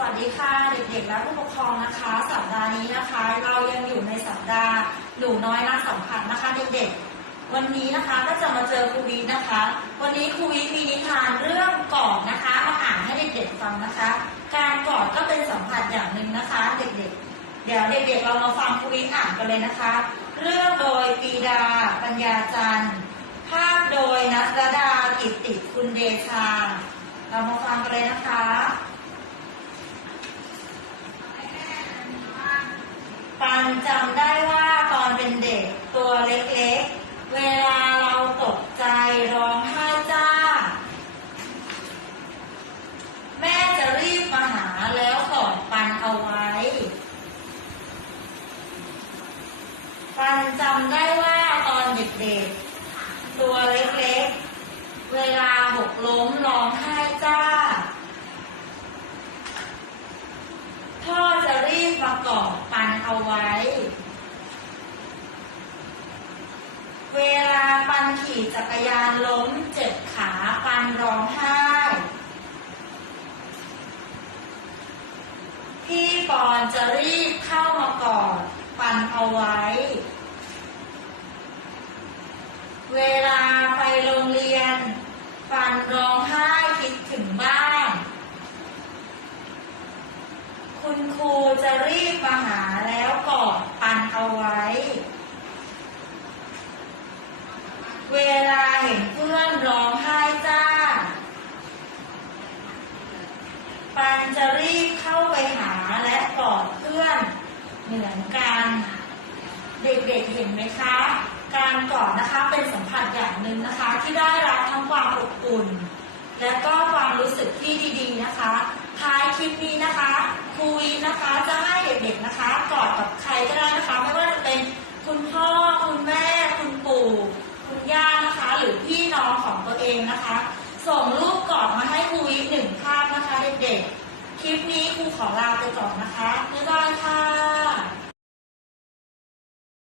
วัสดีค่ะเด็กๆและผู้ปกครองนะคะ สัปดาห์นี้นะคะ เรายังอยู่ในสัปดาห์หนูน้อยรักสัมผัสนะคะเด็กๆ วันนี้นะคะก็จะมาเจอครูวีนะคะ วันนี้ครูวีมีนิทานเรื่องกอดนะคะมาอ่านให้เด็กๆฟังนะคะ การกอดก็เป็นสัมผัสอย่างหนึ่งนะคะ เด็กๆ เดี๋ยวเด็กๆ เรามาฟังครูวีอ่านกันเลยนะคะ เรื่องโดยปีดา ปัญญาจันทร์ ภาพโดยนัสดากิตติคุณเดชา เรามาฟังกันเลยนะคะันจำได้ว่าตอนเป็นเด็กตัวเล็กๆ เวลาเราตกใจร้องไห้จ้า แม่จะรีบมาหาแล้วกอดปันเอาไว้ ปันจำได้ว่าตอนเด็กๆ ตัวเล็กๆ เวลาหกล้มร้องไห้จ้า พ่อ จะรีบมากอดปันเอาไว้ เวลาปันขี่จักรยานล้มเจ็บขาปันร้องไห้ พี่ปอนจะรีบเข้ามากอดปันเอาไว้ เวลาไปโรงเรียนปันร้องไห้คิดถึงบ้าน คุณครู จะรีบมาหาแล้วกอดปันเอาไว้ เวลาเห็นเพื่อนร้องไห้จ้า ปันจะรีบเข้าไปหาและกอดเพื่อนเหมือนกัน เด็กๆเห็นไหมคะ การกอดนะคะเป็นสัมผัสอย่างหนึ่งนะคะ ที่ได้รับทั้งความอบอุ่นและก็ความรู้สึกที่ดีๆนะคะ ท้ายคลิปนี้นะคะครูวีนะคะจะให้เด็กๆ นะคะกอดกับใครก็ได้นะคะ ไม่ว่าจะเป็นคุณพ่อคุณแม่ คุณปู่ คุณย่านะคะ หรือพี่น้องของตัวเองนะคะ ส่งรูปกอดมาให้ครูวิหนึ่งภาพนะคะเด็กๆคลิปนี้ครูขอลาไปก่อนนะคะแล้วก็